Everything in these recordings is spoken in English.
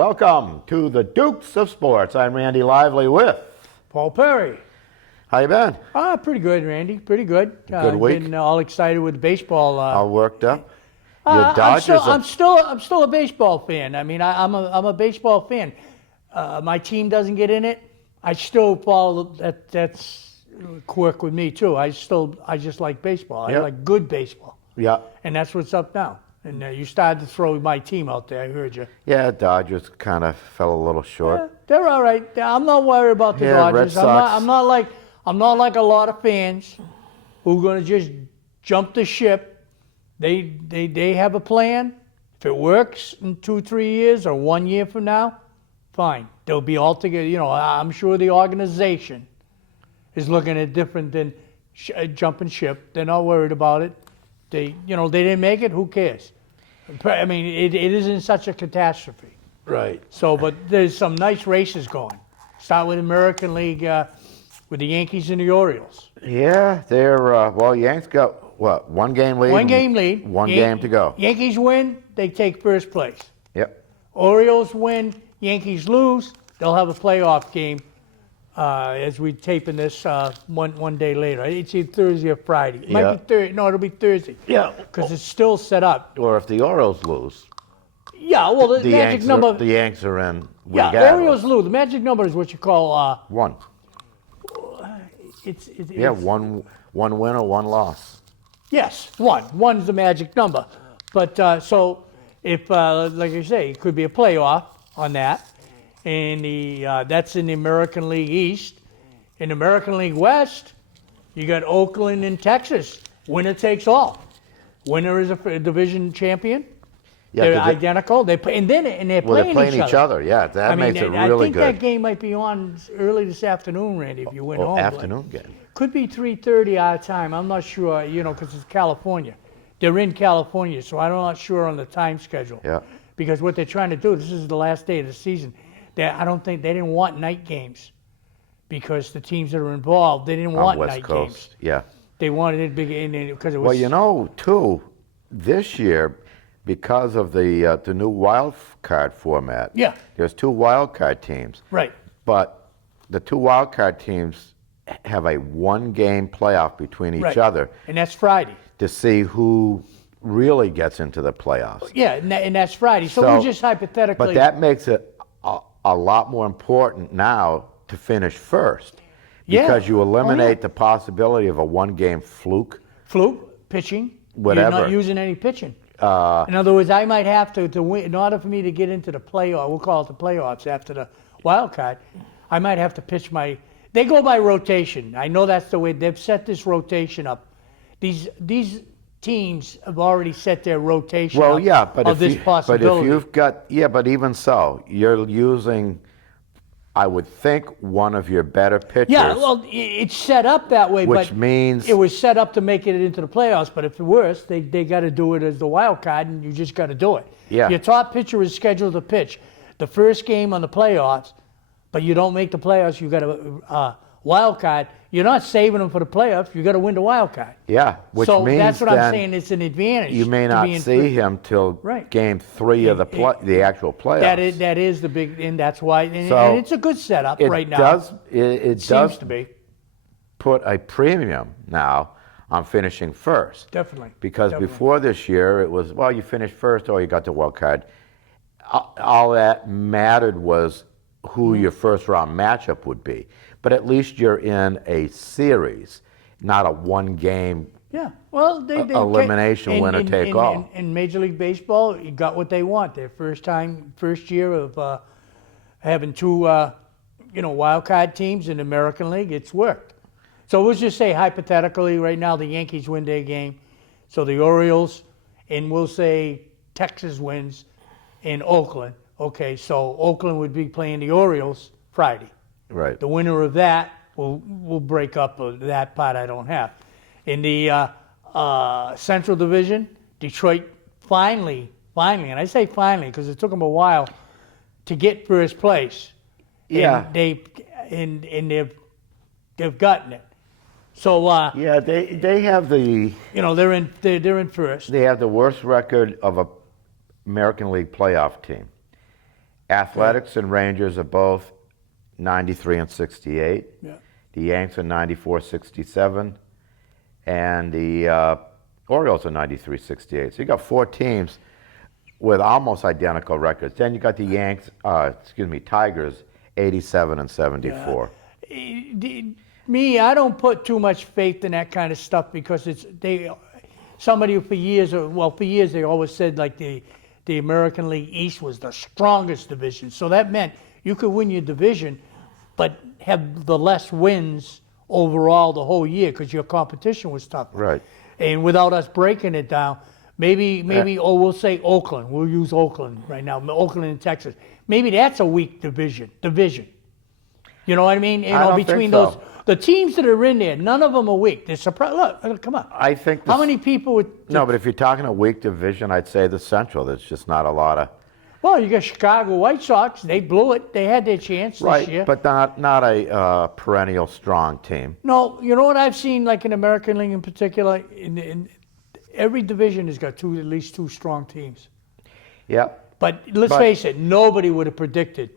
Welcome to the Dukes of Sports. I'm Randy Lively with Paul Perry. How you been? Pretty good, Randy. Pretty good. Good week. Been all excited with baseball. All worked up. Your Dodgers. I'm still a baseball fan. I mean, I'm a baseball fan. My team doesn't get in it. I still follow that. That's a quirk with me too. I just like baseball. Yep. I like good baseball. Yeah. And that's what's up now. And you started to throw my team out there. I heard you. Yeah, Dodgers kind of fell a little short. Yeah, they're all right. I'm not worried about the Yeah, Red Dodgers. Sox. I'm not like a lot of fans who are going to just jump the ship. They have a plan. If it works in 2-3 years or 1 year from now, fine. They'll be all together. You know, I'm sure the organization is looking at different than jumping ship. They're not worried about it. They didn't make it. Who cares? I mean, it isn't such a catastrophe. Right. So, but there's some nice races going. Start with American League with the Yankees and the Orioles. Yeah, they're Yanks got what? 1 game lead. 1 game lead. One game to go. Yankees win, they take first place. Yep. Orioles win, Yankees lose, they'll have a playoff game as we taping this one day later. It's either Thursday or Friday. It might be Thursday. No, it'll be Thursday. Yeah. Because it's still set up. Or if the Orioles lose, Yeah, well, the magic number. the Yanks are in. Yeah, regardless. Orioles lose. The magic number is what you call. 1. It's Yeah, one win or 1 loss. Yes, 1. 1's the magic number. But so if, like I say, it could be a playoff on that. And that's in the American League East. In the American League West, you got Oakland and Texas. Winner takes all. Winner is a division champion. Yeah, They're 'cause identical. They're playing each other. Yeah, that makes it really I think good. that game might be on early this afternoon, Randy, if you went home. Afternoon game. Could be 3:30 our time. I'm not sure, because it's California. They're in California, so I'm not sure on the time schedule. Yeah. Because what they're trying to do, this is the last day of the season. I don't think they didn't want night games because the teams that are involved, they didn't want West night Coast. games. Yeah. They wanted it big because it was. Well, too, this year, because of the new wild card format. Yeah. There's 2 wild card teams. Right. But the 2 wild card teams have a 1-game playoff between each Right. other And that's Friday. to see who really gets into the playoffs. Yeah, and that's Friday. So, So- we're just hypothetically. But that makes it a lot more important now to finish first. Yeah. Because you Oh, yeah. eliminate the possibility of a 1-game fluke. Fluke, pitching. Whatever. You're not using any pitching. In other words, I might have to win, in order for me to get into the playoff, we'll call it the playoffs after the wild card, I might have to pitch they go by rotation. I know that's the way they've set this rotation up. These teams have already set their rotation Well, up yeah, but of this possibility. but if you've got, but even so, you're using, I would think, one of your better pitchers. Yeah, well, it's set up that way, Which but means- it was set up to make it into the playoffs. But if it's worse, they got to do it as the wild card, and you just got to do it. Yeah. Your top pitcher is scheduled to pitch the first game on the playoffs, but you don't make the playoffs. You got a wild card. You're not saving them for the playoffs. You got to win the wild card. Yeah, which so means that's what then I'm saying. It's an advantage. you may to not being see him till Right. game 3 of the actual playoffs. That is the big, and that's why. And, So and it's a good setup right now. It Seems does to be put a premium now on finishing first. definitely Because definitely. before this year, it was, well, you finished first or you got the wild card. All that mattered was who Mm-hmm. your first round matchup would be. But at least you're in a series, not a 1-game. Yeah, well, they Elimination, winner take all. In Major League Baseball, you got what they want. Their first year of having 2, wild card teams in the American League, it's worked. So let's just say hypothetically, right now the Yankees win their game, so the Orioles, and we'll say Texas wins in Oakland. Okay, so Oakland would be playing the Orioles Friday. Right. The winner of that will break up that part I don't have. In the Central Division, Detroit finally, and I say finally because it took them a while to get first place. Yeah. And they've gotten it. So Yeah, they have they're in first. they have the worst record of a American League playoff team. Athletics and Rangers are both 93 and 68. Yeah. The Yanks are 94, 67. And the Orioles are 93, 68. So you got 4 teams with almost identical records. Then you got the Tigers, 87 and 74. Me, I don't put too much faith in that kind of stuff because somebody who for years they always said like the American League East was the strongest division. So that meant you could win your division, but have the less wins overall the whole year because your competition was tougher. Right. And without us breaking it down, maybe we'll say Oakland. We'll use Oakland right now. Oakland in Texas. Maybe that's a weak division. You know what I mean? I don't between think so. those, the teams that are in there, none of them are weak. They're surprised. Look, come on. I think How many people would? No, but if you're talking a weak division, I'd say the Central. There's just not a lot of Well, you got Chicago White Sox. They blew it. They had their chance this year. but not a perennial strong team. No, you know what I've seen, like in American League in particular, in every division has got at least 2 strong teams. Yep. But let's face it, nobody would have predicted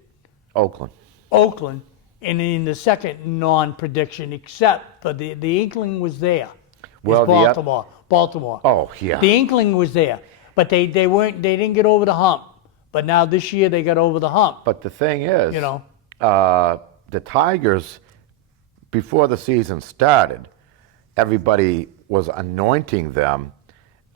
Oakland. Oakland in the second non-prediction, except for the inkling was there. Well, It's Baltimore. Oh yeah. The inkling was there, but they didn't get over the hump. But now this year they got over the hump. But the thing is, You know. The Tigers, before the season started, everybody was anointing them,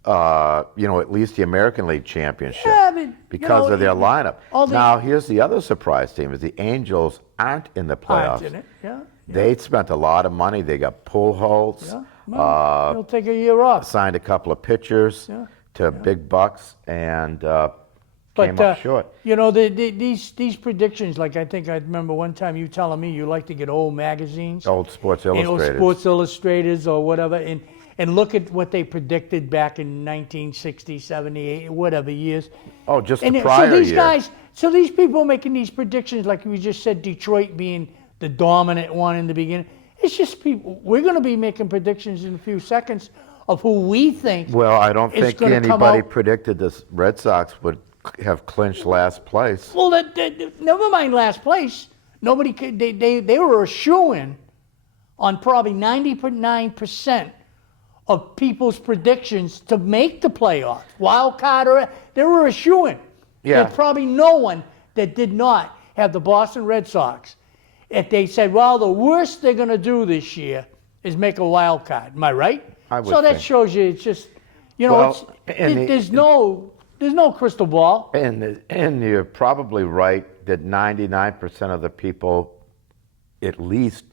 at least the American League championship Yeah, but, because of their lineup. all the- Now, here's the other surprise team: is the Angels aren't in the playoffs. In it. Yeah. They spent a lot of money. They got Pujols, Yeah. Well, they'll take a year off. signed a couple of pitchers Yeah, to big bucks, and But came up short. these predictions, like I think I remember one time you telling me you like to get old magazines, Old Sports old Illustrated. Sports Illustrators or whatever, and look at what they predicted back in 1960, 78, whatever years. Oh, just And the so prior these year. guys, so these people making these predictions, like we just said, Detroit being the dominant one in the beginning. It's just people. We're going to be making predictions in a few seconds of who we think. Well, I don't is think gonna come anybody out. predicted the Red Sox would have clinched last place. Well, never mind last place. Nobody could. They were a shoo-in on probably 99% of people's predictions to make the playoffs. Wild card, they were a shoo-in. Yeah. There's probably no one that did not have the Boston Red Sox. If they said, well, the worst they're going to do this year is make a wild card. Am I right? I would So that think. shows you it's just, Well, and there's no crystal ball. And you're probably right that 99% of the people at least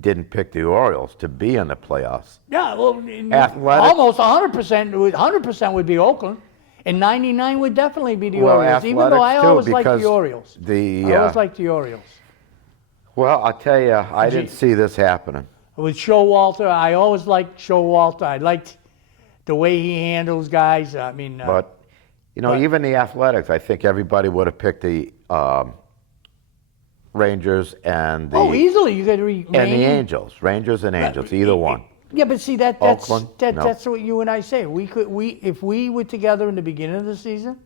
didn't pick the Orioles to be in the playoffs. Yeah, well, Athletics- almost 100% would be Oakland, and 99 would definitely be the Well, Orioles. Even though I athletics, too, always liked because the Orioles. I always liked the Orioles. Well, I'll tell you, I didn't see this happening. With Showalter, I always liked Showalter. I liked the way he handles guys. I mean, But, but- even the Athletics, I think everybody would have picked the Rangers and the easily you could and the Angels. Rangers and Angels, either one. Yeah, but see that's Oakland? No. that's what you and I say. If we were together in the beginning of the season,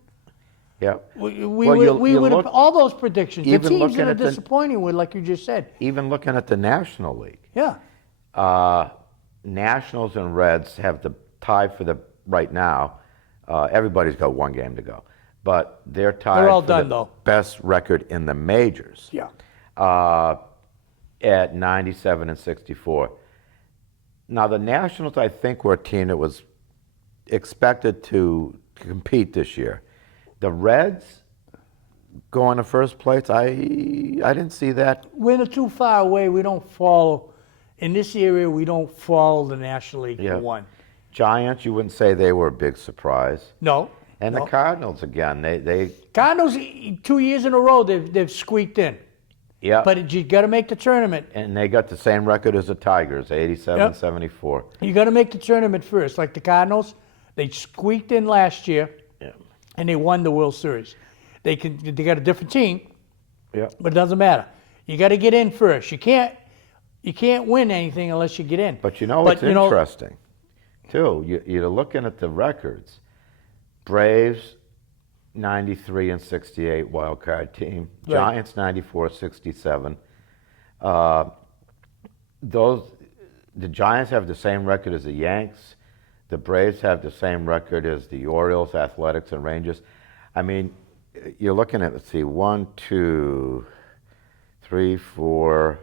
Yeah. we Well, would have look- all those predictions. The even teams looking that are at the- disappointing were like you just said. Even looking at the National League, Yeah. Nationals and Reds have the tie for the right now. Everybody's got one game to go, but they're tied They're all for done, the though. best record in the majors. Yeah. At 97 and 64. Now the Nationals, I think, were a team that was expected to compete this year. The Reds going to first place, I didn't see that. We're not too far away. We don't follow. In this area, we don't follow the National League Yeah. for one. Giants, you wouldn't say they were a big surprise. No. And no. the Cardinals again, they Cardinals, 2 years in a row, they've squeaked in. yeah, But you got to make the tournament. and they got the same record as the Tigers, 87, Yep. 74. You got to make the tournament first. Like the Cardinals, they squeaked in last year, Yeah. and they won the World Series. They got a different team, Yeah. but it doesn't matter. You got to get in first. You can't win anything unless you get in. But what's interesting, too? You're looking at the records. Braves 93 and 68 wild card team. Right. Giants 94, 67. Uh, the Giants have the same record as the Yanks. The Braves have the same record as the Orioles, Athletics, and Rangers. I mean, you're looking at, let's see, 1, 2, 3, 4,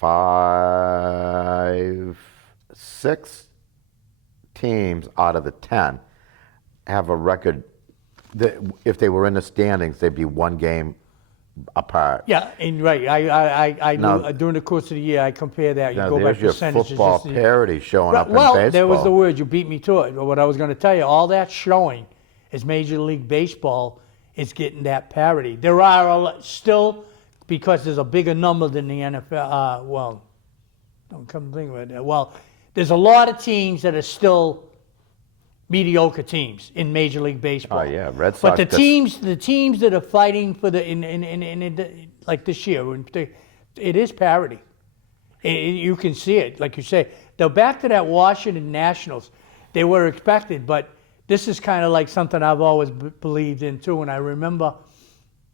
5, 6 teams out of the 10 have a record that if they were in the standings, they'd be one game apart. Yeah, and right. I Now- knew, during the course of the year, I compare that. You Now, go there's back your percentages. football just- parity showing up in well, baseball. there was the word. You beat me to it. But what I was going to tell you, all that showing is Major League Baseball is getting that parity. There are still, because there's a bigger number than the NFL. Well, don't come to think of it. Well, there's a lot of teams that are still mediocre teams in Major League Baseball. Oh, yeah, Red But Sox the just- teams that are fighting for the like this year, it is parity. You can see it, like you say. Now back to that Washington Nationals, they were expected, but this is kind of like something I've always believed in too. And I remember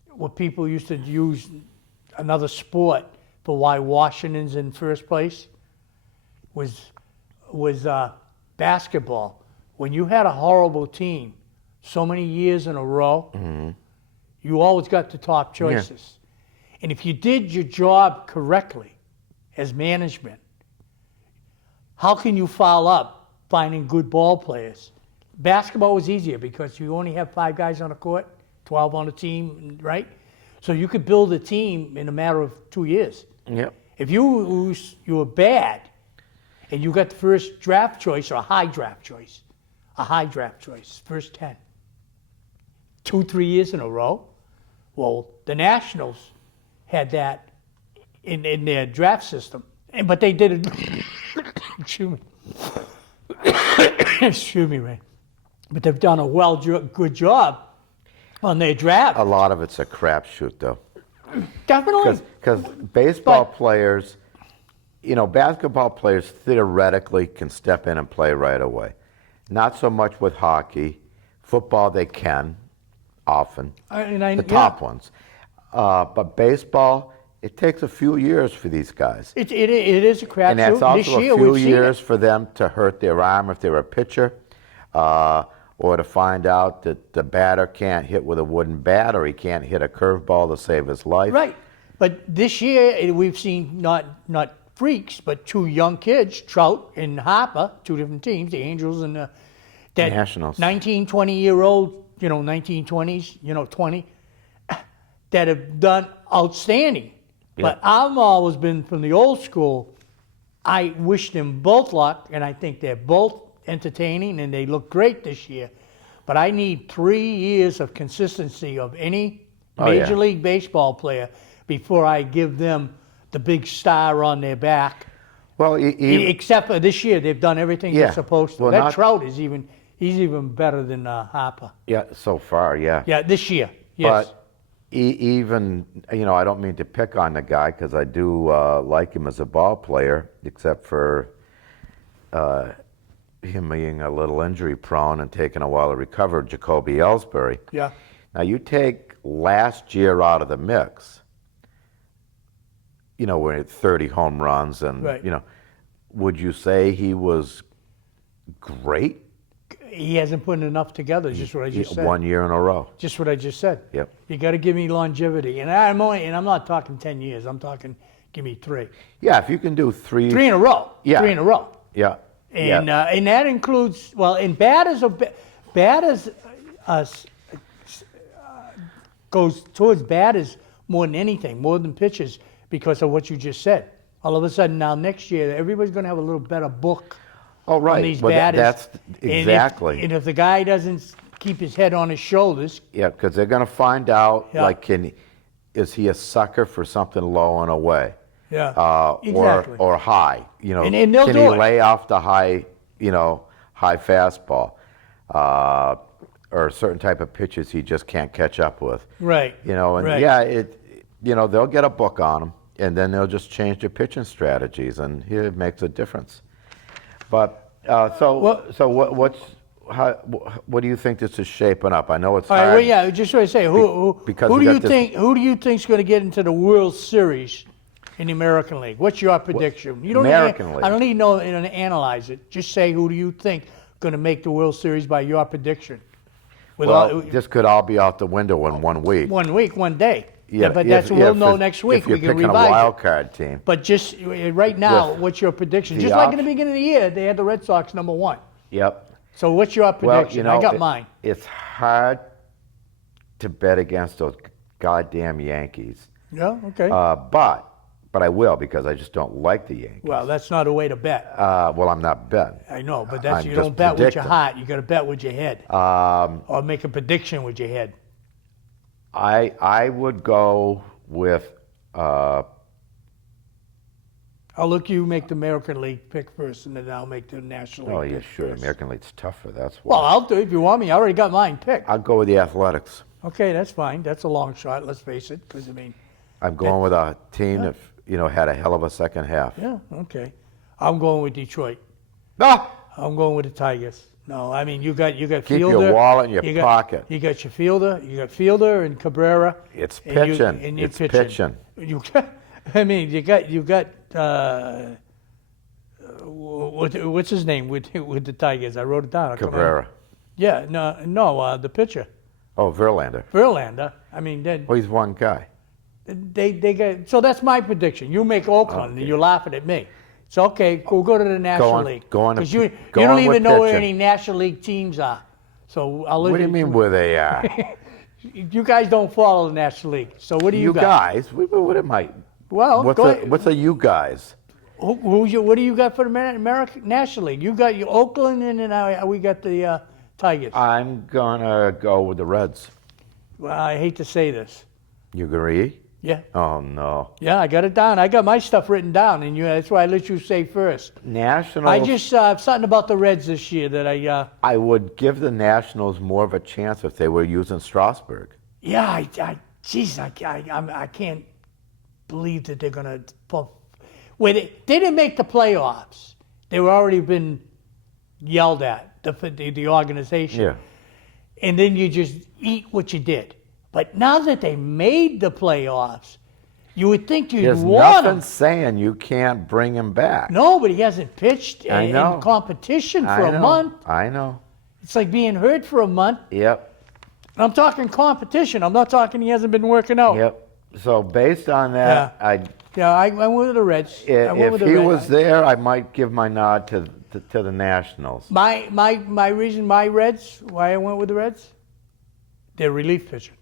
what people used to use another sport for why Washington's in first place was basketball. When you had a horrible team so many years in a row, you always got the top choices. And if you did your job correctly as management, how can you foul up finding good ball players? Basketball was easier because you only have 5 guys on a court, 12 on a team, right? So you could build a team in a matter of 2 years. Yep. If you were bad and you got the first draft choice or a high draft choice, first 10, 2-3 years in a row, well, the Nationals had that in their draft system, but they did it. Excuse me. Excuse me, Ray. But they've done a good job on their draft. A lot of it's a crapshoot, though. Definitely. Because baseball But- players, basketball players theoretically can step in and play right away. Not so much with hockey. Football, they can, often. The top ones. But baseball, it takes a few years for these guys. It is a crapshoot. And that's This also year a few we've seen years it. for them to hurt their arm if they're a pitcher, or to find out that the batter can't hit with a wooden bat or he can't hit a curveball to save his life. Right. But this year we've seen not freaks, but 2 young kids, Trout and Harper, 2 different teams, the Angels and the that Nationals. 19, 20-year-old, 1920s, 20, that have done outstanding. Yeah. But I've always been from the old school. I wish them both luck, and I think they're both entertaining, and they look great this year. But I need 3 years of consistency of any Major League Baseball player before I give them the big star on their back. Well, Except for this year, they've done everything they're Yeah. supposed to. Well, That not- Trout he's even better than Harper. yeah, so far, yeah. Yeah, this year. Yes. But even, I don't mean to pick on the guy because I do like him as a ball player, except for him being a little injury prone and taking a while to recover, Jacoby Ellsbury. Yeah. Now, you take last year out of the mix, we're at 30 home runs, and, Right. would you say he was great? He hasn't put enough together, just what I just said. 1 year in a row. Just what I just said. Yep. You got to give me longevity. And I'm not talking 10 years. I'm talking give me 3. Yeah, if you can do 3. 3 in a row. Yeah. 3 in a row. Yeah. And yeah. and that includes, well, and batters goes towards batters more than anything, more than pitchers, because of what you just said. All of a sudden now next year, everybody's going to have a little better book Oh, right. on these Well, batters. that's And exactly. and if the guy doesn't keep his head on his shoulders, Yeah, because they're going to find out, Yeah. is he a sucker for something low and away? yeah, exactly. Or high? And they'll can do he it. lay off the high fastball? Or a certain type of pitches he just can't catch up with. Right. And right. yeah, they'll get a book on him, and then they'll just change their pitching strategies, and it makes a difference. But so what's what do you think this is shaping up? I know it's All right, hard. well, yeah, just what I say, because who we do got you this- think who do you think's going to get into the World Series in the American League? What's your prediction? You don't American need, League. I don't need to know and analyze it. Just say who do you think going to make the World Series by your prediction? With Well, this could all be out the window in 1 week. 1 week, 1 day. Yeah, but that's we'll know it's- next week. If you're We can picking a revise wild it. card team. But just right now, With what's your prediction? the Just like in the option- beginning of the year, they had the Red Sox #1. Yep. So what's your Well, prediction? I got mine. It's hard to bet against those goddamn Yankees. Yeah, okay. But I will because I just don't like the Yankees. well, that's not a way to bet. Well, I'm not betting. I know, but that's I'm you just don't bet with your predicting. heart. You got to bet with your head, or make a prediction with your head. I would go with I'll look you make the American League pick first, and then I'll make the National League. oh yeah, pick sure. first. American League's tougher. That's why. Well, I'll do it if you want me. I already got mine picked. I'll go with the Athletics. Okay, that's fine. That's a long shot. Let's face it, because I mean, I'm going with a team that had a hell of a second half. yeah, okay. I'm going with Detroit. Ah! I'm going with the Tigers. No, I mean you got Keep Fielder. your wallet in your you got, pocket. You got your Fielder. You got Fielder and Cabrera. It's and you- pitching. and you're It's pitching. You got, I mean, you got what's his name with the Tigers? I wrote it down. I can't remember. Cabrera. Yeah, no, the pitcher, Oh, Verlander. Verlander. I mean, Well, he's one guy. they got. So that's my prediction. You make Oakland, and you're laughing at me. So okay, we'll go to the National on- League go on to- because you go don't on even with know where pitching. any National League teams are. So I'll let What do you mean where they are? You guys don't follow the National League. So what do you, You got? guys? What am I? Well, What's go a, ahead. what's a you guys? What do you got for the American National League? You got your Oakland, and then we got the Tigers. I'm gonna go with the Reds. Well, I hate to say this. You agree? Yeah, Oh no. yeah, I got it down. I got my stuff written down, and that's why I let you say first. Nationals. I just something about the Reds this year that I would give the Nationals more of a chance if they were using Strasburg. yeah, I can't believe that they're gonna. Where they didn't make the playoffs, they were already been yelled at the organization. Yeah. And then you just eat what you did. But now that they made the playoffs, you would think you'd There's want nothing him. saying you can't bring him back. No, but he hasn't pitched I know. in competition for I a know. month. I know. It's like being hurt for a month. Yep. I'm talking competition. I'm not talking he hasn't been working out. Yep. So based on that, Yeah, I went with the Reds. I went if with the he Reds. was there, I might give my nod to the Nationals. My reason, my Reds, why I went with the Reds, they're relief pitching.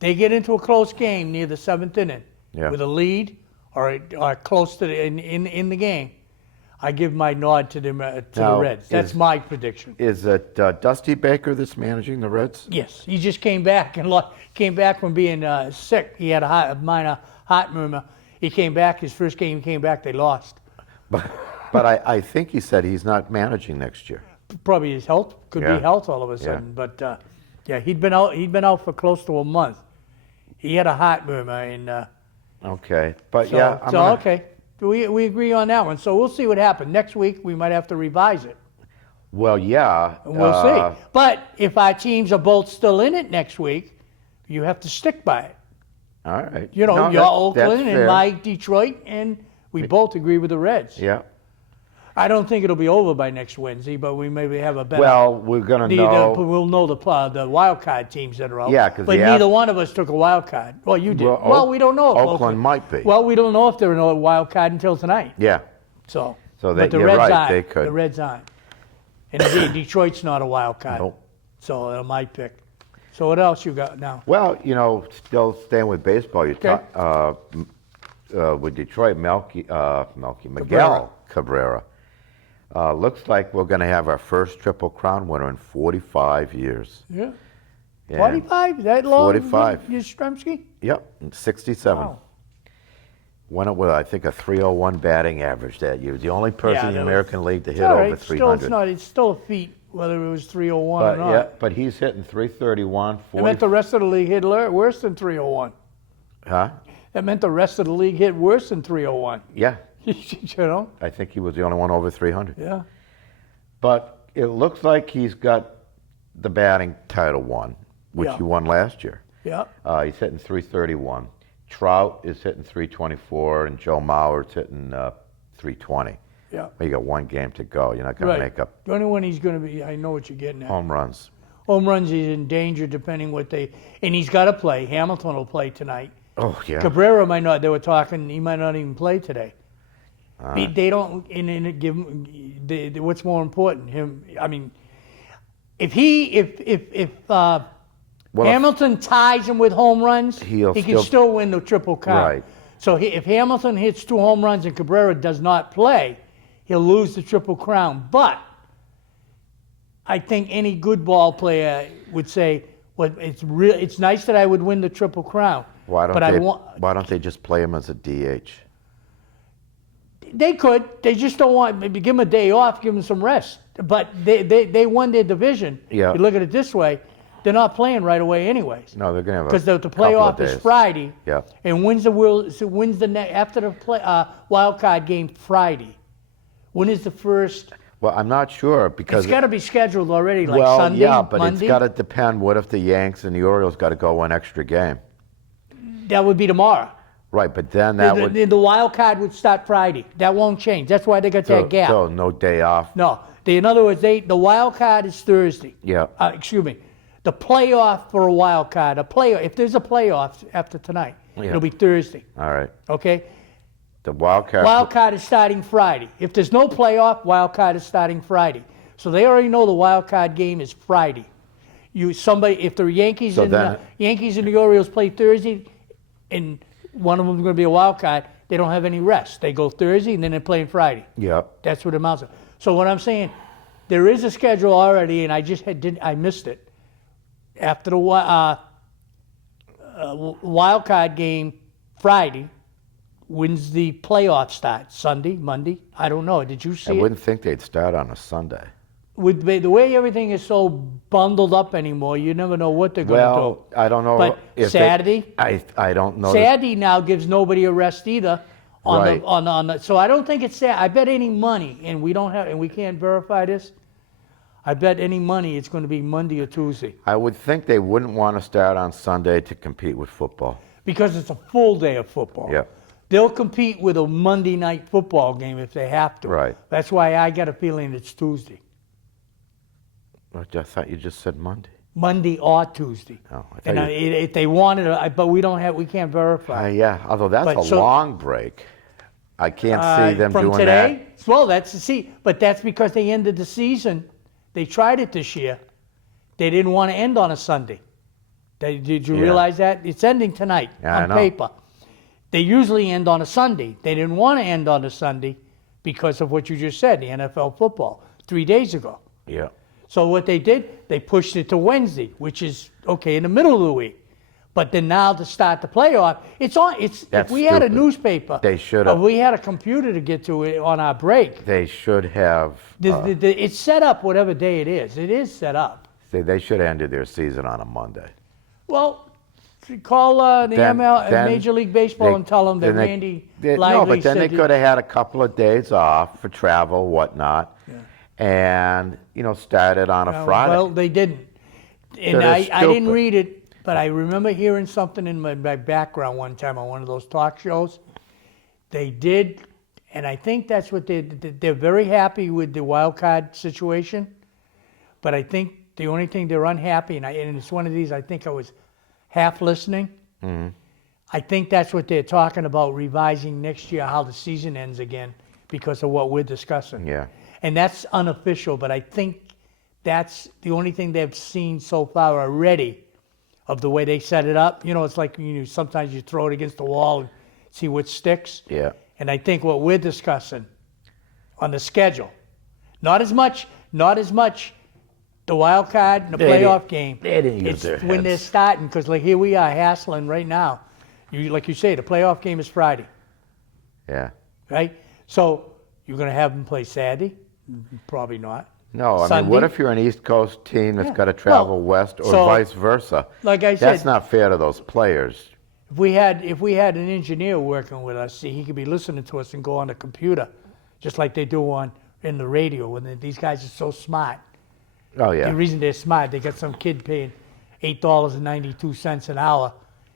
They get into a close game near the seventh inning Yeah. with a lead or close to in the game. I give my nod to them to the Now, Reds. That's is- my prediction. Is it Dusty Baker that's managing the Reds? Yes, he just came back and came back from being sick. He had a minor heart murmur. He came back. His first game he came back, they lost. But I think he said he's not managing next year. Probably his health could Yeah. be health all of a sudden. But yeah, he'd been out for close to a month. He had a heart murmur, and Okay. But so, yeah, so okay, we agree on that one. So we'll see what happens next week. We might have to revise it. Well, yeah. And we'll see. But if our teams are both still in it next week, you have to stick by it. All right. You know, No, you're that's Oakland and fair. my Detroit, and we both agree with the Reds. Yeah. I don't think it'll be over by next Wednesday, but we maybe have a better. Well, we're gonna we'll know the wild card teams that are out. Yeah, 'cause but the neither one of us took a wild card. Well, you did. Well, Well, we don't know if Oakland might be. Well, we don't know if they're in a wild card until tonight. Yeah. So. So but the you're Reds right, aren't. they could. The Reds aren't. And indeed, Detroit's not a wild card. Nope. So they're my pick. So what else you got now? Well, still staying with baseball, you Okay. talk with Detroit, Miguel Cabrera. Looks like we're going to have our first Triple Crown winner in 45 years. Yeah. And- 45? Is that long? 45. Yastrzemski? Yep, 67. Wow. Won it with, I think, a 301 batting average that year. The only person Yeah, in the that was- American League to It's hit all over right. 300. It's still a feat, whether it was 301 But or not. yeah, but he's hitting 331, That meant 40. the rest of the league hit worse than 301. Huh? That meant the rest of the league hit worse than 301. Yeah, You know? I think he was the only one over 300. Yeah. But it looks like he's got the batting title won, which Yeah. he won last year. Yeah. He's hitting 331. Trout is hitting 324, and Joe Mauer's hitting 320. Yeah. Well, you got one game to go. You're not going to Right. make up The only one he's going to be, I know what you're getting at. home runs. Home runs, he's in danger depending what they, and he's got to play. Hamilton will play tonight. Oh, yeah. Cabrera might not, they were talking, he might not even play today. They don't, and give him, what's more important, him, I mean, if Well, Hamilton ties him with home runs, He'll he can still win the Triple Crown. Right. So if Hamilton hits 2 home runs and Cabrera does not play, he'll lose the Triple Crown. But I think any good ball player would say, well, it's nice that I would win the Triple Crown. why don't but they? I want, Why don't they just play him as a DH? they could. They just don't want, maybe give him a day off, give him some rest. But they won their division. Yeah. You look at it this way, they're not playing right away anyways. No, they're going to have Because a the couple of playoff is days. Friday. Yeah. And wins after the wild card game Friday. When is the first? Well, I'm not sure because It's got to be scheduled already, like well, Sunday, yeah, but Monday. it's got to depend. What if the Yanks and the Orioles got to go one extra game? That would be tomorrow. Right, but then that would The wild card would start Friday. That won't change. That's why they got that gap. so no day off. No, in other words, the wild card is Thursday. Yeah. Excuse me. The playoff for a wild card, if there's a playoff after tonight, Yeah. it'll be Thursday. All right. Okay. The wild card. Wild card is starting Friday. If there's no playoff, wild card is starting Friday. So they already know the wild card game is Friday. If the Yankees So and then- Yankees and the Orioles play Thursday, and one of them is going to be a wild card, they don't have any rest. They go Thursday and then they're playing Friday. Yeah. That's what it amounts to. So what I'm saying, there is a schedule already, and I just I missed it. After the wild card game Friday, when's the playoff start? Sunday, Monday? I don't know. Did you I see it? wouldn't think they'd start on a Sunday. With the way everything is so bundled up anymore, you never know what they're going to do. Well, I don't know. But if Saturday? I don't know. Saturday now gives nobody a rest either. Right. So I don't think it's Saturday. I bet any money, and we can't verify this. I bet any money it's going to be Monday or Tuesday I would think they wouldn't want to start on Sunday to compete with football. because it's a full day of football. Yeah. They'll compete with a Monday night football game if they have to. Right. That's why I got a feeling it's Tuesday. I thought you just said Monday. Monday or Tuesday. Oh, I thought And you- if they wanted it, but we can't verify. Yeah, although that's But a so- long break. I can't see them from doing today? Well, but that's because they ended the season. They tried it this year. They didn't want to end on a Sunday. Did you Yeah. realize that? It's ending tonight Yeah, I on know. paper. They usually end on a Sunday. They didn't want to end on a Sunday because of what you just said, the NFL football, 3 days ago. that. Yeah. So what they did, they pushed it to Wednesday, which is okay in the middle of the week. But then now to start the playoff, it's on. If That's we had a stupid. newspaper, They should if have. we had a computer to get to it on our break. They should have. It's set up whatever day it is. It is set up. They should have ended their season on a Monday. Well, call the Then- then Major League Baseball they- and tell them that then they- Randy no, Lively but then they said could have had a couple of days off for travel, whatnot, and started on a Friday. Well, they didn't. And They're I didn't stupid. read it, but I remember hearing something in my background one time on one of those talk shows. They did, and I think that's what they're very happy with the wild card situation. But I think the only thing they're unhappy, and it's one of these, I think I was half listening. Mm-hmm. I think that's what they're talking about, revising next year how the season ends again because of what we're discussing. Yeah. And that's unofficial, but I think that's the only thing they've seen so far already of the way they set it up. It's like sometimes you throw it against the wall and see what sticks. Yeah. And I think what we're discussing on the schedule, not as much the wild card and the They didn't- playoff game. they didn't use It's their when they're heads. starting, because like here we are hassling right now. Like you say, the playoff game is Friday, Yeah. right? So you're going to have them play Saturday? Probably not. No, I mean, Sunday? what if you're an East Coast team that's Yeah. got to travel Well, west or so, vice versa? like I That's said- not fair to those players. If we had an engineer working with us, see, he could be listening to us and go on the computer, just like they do on in the radio. And these guys are so smart. Oh, yeah. The reason they're smart, they got some kid paying $8.92 an hour.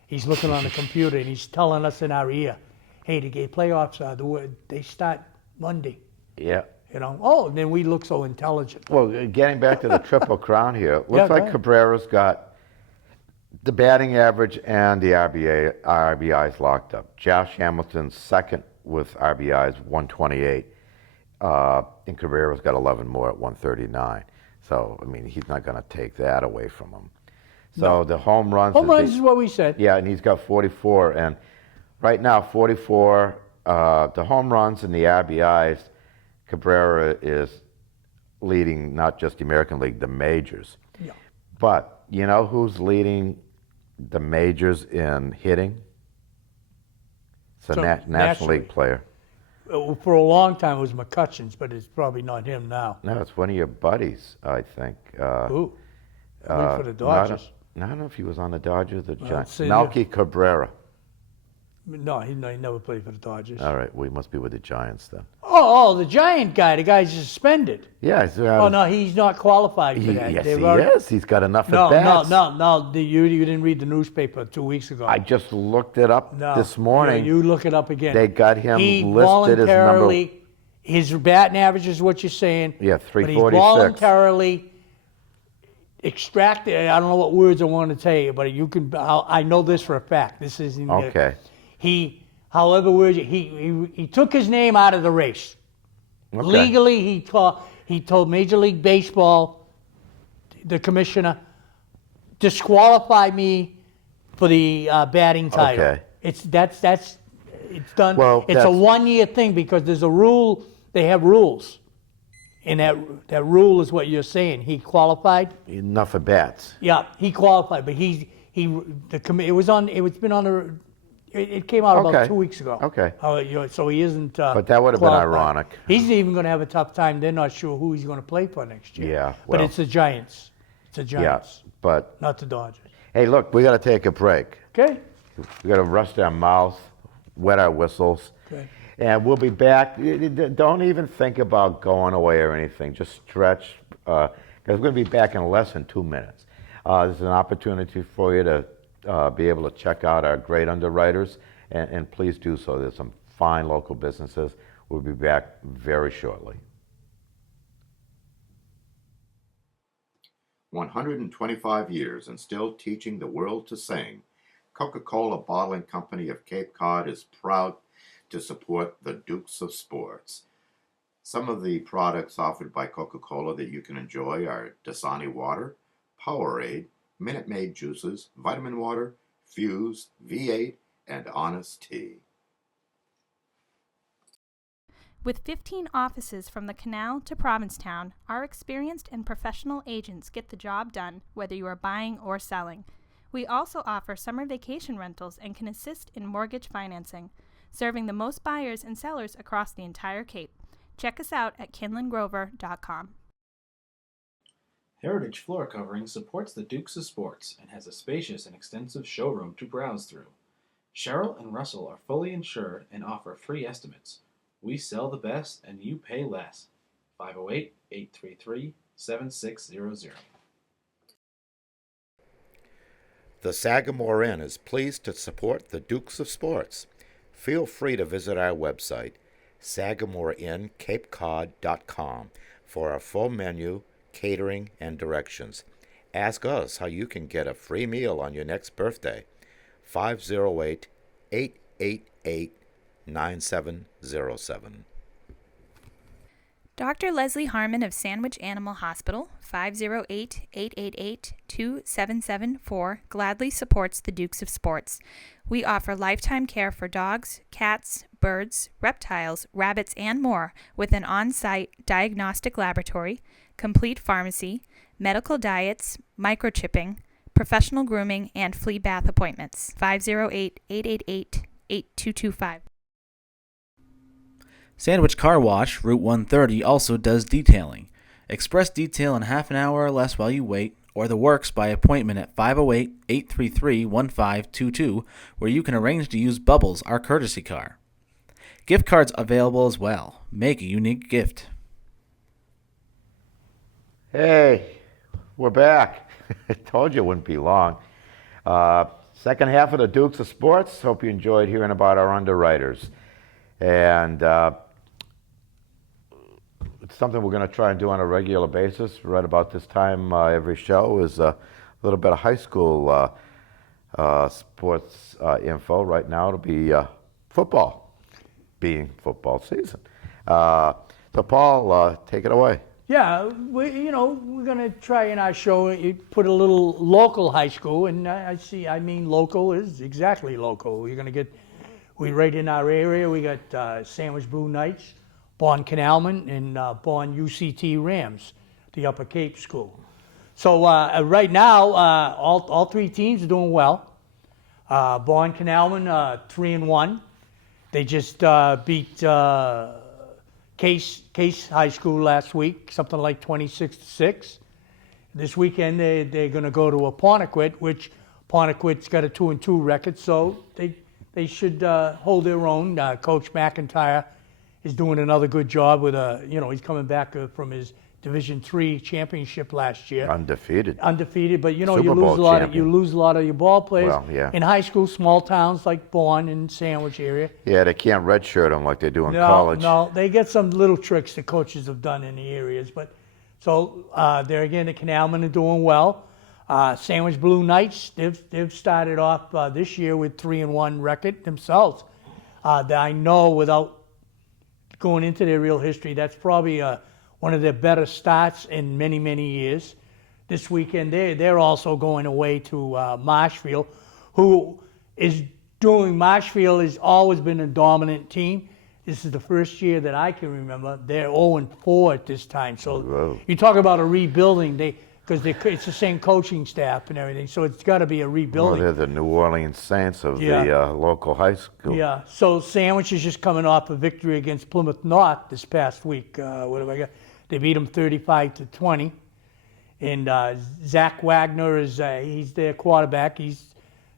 He's looking on the computer and he's telling us in our ear, hey, the gay playoffs they start Monday. Yeah. You know, oh, and then we look so intelligent. Well, getting back to the Triple Crown here, looks Yeah, go like ahead. Cabrera's got the batting average and the RBIs locked up. Josh Hamilton's second with RBIs, 128. And Cabrera's got 11 more at 139. So, I mean, he's not going to take that away from him. So the home runs. Home runs is what we said. Yeah, and he's got 44. And right now, 44, the home runs and the RBIs, Cabrera is leading not just the American League, the majors. Yeah. But you know who's leading the majors in hitting? It's a So, National naturally. League player. For a long time it was McCutcheon's, but it's probably not him now. No, it's one of your buddies, I think. Who? Wait for the Dodgers. I don't know if he was on the Dodgers or the Giants. see, Melky Cabrera. No, he never played for the Dodgers. All right, we must be with the Giants then. Oh, the Giant guy, the guy's suspended. Yeah. Oh, no, he's not qualified for that. Yes, They've he already- is. He's got enough No, at bats. no. You didn't read the newspaper 2 weeks ago. I just looked it up No, this morning. You look it up again. They got him he listed as number. voluntarily, his batting average is what you're saying. Yeah, But he 346. voluntarily extracted, I don't know what words I want to tell you, but you can, I know this for a fact. This isn't. Okay. However words, he took his name out of the race. Okay. Legally, he told Major League Baseball, the commissioner, disqualify me for the batting title. Okay. It's done. Well, it's a that's- 1-year thing because there's a rule. They have rules, and that rule is what you're saying. He qualified. Enough at bats. Yeah, he qualified, but it came out Okay. about 2 weeks ago. Okay. So he isn't. But that would have been qualified. ironic. He's even going to have a tough time. They're not sure who he's going to play for next year. Yeah, but well- it's the Giants. It's the Yeah. Giants, But not the Dodgers. hey, look, we got to take a break. Okay. We got to rest our mouth, wet our whistles. Okay. And we'll be back. Don't even think about going away or anything. Just stretch, because we're going to be back in less than 2 minutes. This is an opportunity for you to be able to check out our great underwriters, and please do so. There's some fine local businesses. We'll be back very shortly. 125 years and still teaching the world to sing. Coca-Cola Bottling Company of Cape Cod is proud to support the Dukes of Sports. Some of the products offered by Coca-Cola that you can enjoy are Dasani Water, Powerade, Minute Maid Juices, Vitamin Water, Fuse, V8, and Honest Tea. With 15 offices from the Canal to Provincetown, our experienced and professional agents get the job done, whether you are buying or selling. We also offer summer vacation rentals and can assist in mortgage financing, serving the most buyers and sellers across the entire Cape. Check us out at kinlandgrover.com. Heritage Floor Covering supports the Dukes of Sports and has a spacious and extensive showroom to browse through. Cheryl and Russell are fully insured and offer free estimates. We sell the best and you pay less. 508-833-7600. The Sagamore Inn is pleased to support the Dukes of Sports. Feel free to visit our website, sagamoreincapecod.com, for our full menu, catering, and directions. Ask us how you can get a free meal on your next birthday. 508-888-9707. Dr. Leslie Harmon of Sandwich Animal Hospital, 508-888-2774, gladly supports the Dukes of Sports. We offer lifetime care for dogs, cats, birds, reptiles, rabbits, and more with an on-site diagnostic laboratory, complete pharmacy, medical diets, microchipping, professional grooming, and flea bath appointments. 508-888-8225. Sandwich Car Wash, Route 130, also does detailing. Express detail in half an hour or less while you wait, or the works by appointment at 508-833-1522, where you can arrange to use Bubbles, our courtesy car. Gift cards available as well. Make a unique gift. Hey, we're back. I told you it wouldn't be long. Second half of the Dukes of Sports. Hope you enjoyed hearing about our underwriters. And it's something we're going to try and do on a regular basis. Right about this time every show is a little bit of high school sports info. Right now it'll be football, being football season. So Paul, take it away. Yeah, we're going to try in our show put a little local high school, and I mean local is exactly local. You're going to get, right in our area, we got Sandwich Blue Knights, Bourne Canalman, and Bourne UCT Rams, the Upper Cape School. So right now, all three teams are doing well. Bourne Canalman 3-1. They just beat Case High School last week, something like 26-6. This weekend they're going to go to a Pontiac, which Pontiac's got a 2-2 record, so they should hold their own. Coach McIntyre is doing another good job with he's coming back from his Division III championship last year. Undefeated, but you Super lose Bowl a lot. champion. You lose a lot of your ball players. Well, yeah. In high school, small towns like Bourne and Sandwich area. Yeah, they can't redshirt them like they do in college. No, they get some little tricks the coaches have done in the areas. But so there again, the Canalmen are doing well. Sandwich Blue Knights, they've started off this year with 3-1 record themselves. That I know without going into their real history, that's probably one of their better starts in many, many years. This weekend, they're also going away to Marshfield, Marshfield has always been a dominant team. This is the first year that I can remember. They're 0-4 at this time. So Whoa. You talk about a rebuilding, because it's the same coaching staff and everything, so it's got to be a Well, rebuilding. they're the New Orleans Saints of Yeah. the local high school. Yeah, so Sandwich is just coming off a victory against Plymouth North this past week. What have I got? They beat them 35-20. And Zach Wagner he's their quarterback. He's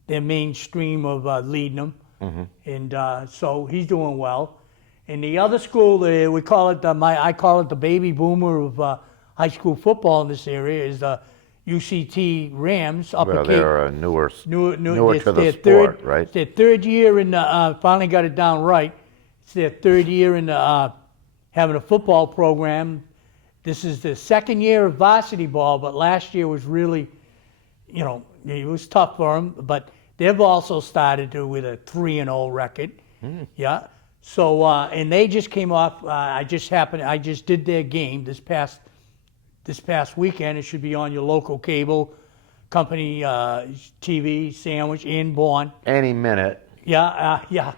their mainstream of leading them. Mm-hmm. And so he's doing well. And the other school, we call it I call it the baby boomer of high school football in this area, is the UCT Rams. Upper Well, Cape. they're newer It's to the their sport, right? It's their third year in the, finally got it down right. It's their third year in the, having a football program. This is the second year of varsity ball, but last year was really, it was tough for them. But they've also started with a 3-0 record. Yeah. So, and they just came off, I just did their game this past weekend. It should be on your local cable company, TV, Sandwich, in Bourne. Any minute. Yeah.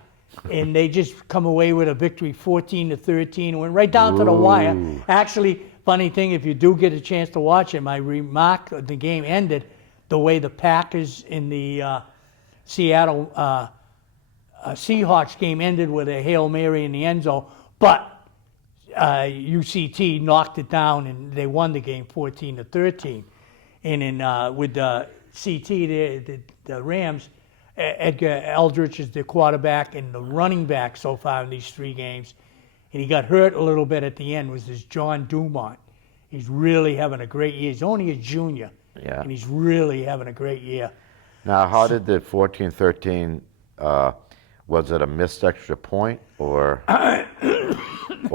And they just come away with a victory, 14-13, went right down to the wire. Actually, funny thing, if you do get a chance to watch it, my remark, the game ended the way the Packers in the Seattle Seahawks game ended with a Hail Mary in the end zone, but UCT knocked it down and they won the game 14-13. And in with the CT, the Rams, Edgar Eldridge is the quarterback and the running back so far in these three games. And he got hurt a little bit at the end, was this John Dumont. He's really having a great year. He's only a junior, Yeah. and he's really having a great year. Now, how did the 14-13, was it a missed extra point, or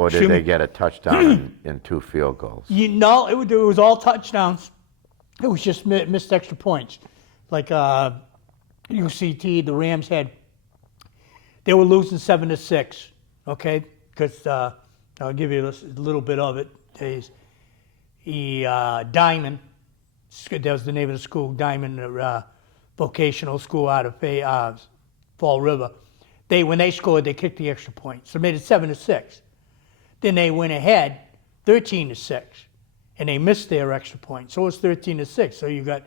did they get a touchdown in 2 field goals? It was all touchdowns. It was just missed extra points. Like UCT, the Rams they were losing 7-6, okay? Because I'll give you a little bit of it. Diamond, that was the name of the school, Diamond Vocational School out of Fall River. When they scored, they kicked the extra point, so made it 7-6. Then they went ahead 13-6, and they missed their extra point, so it's 13-6. So you got.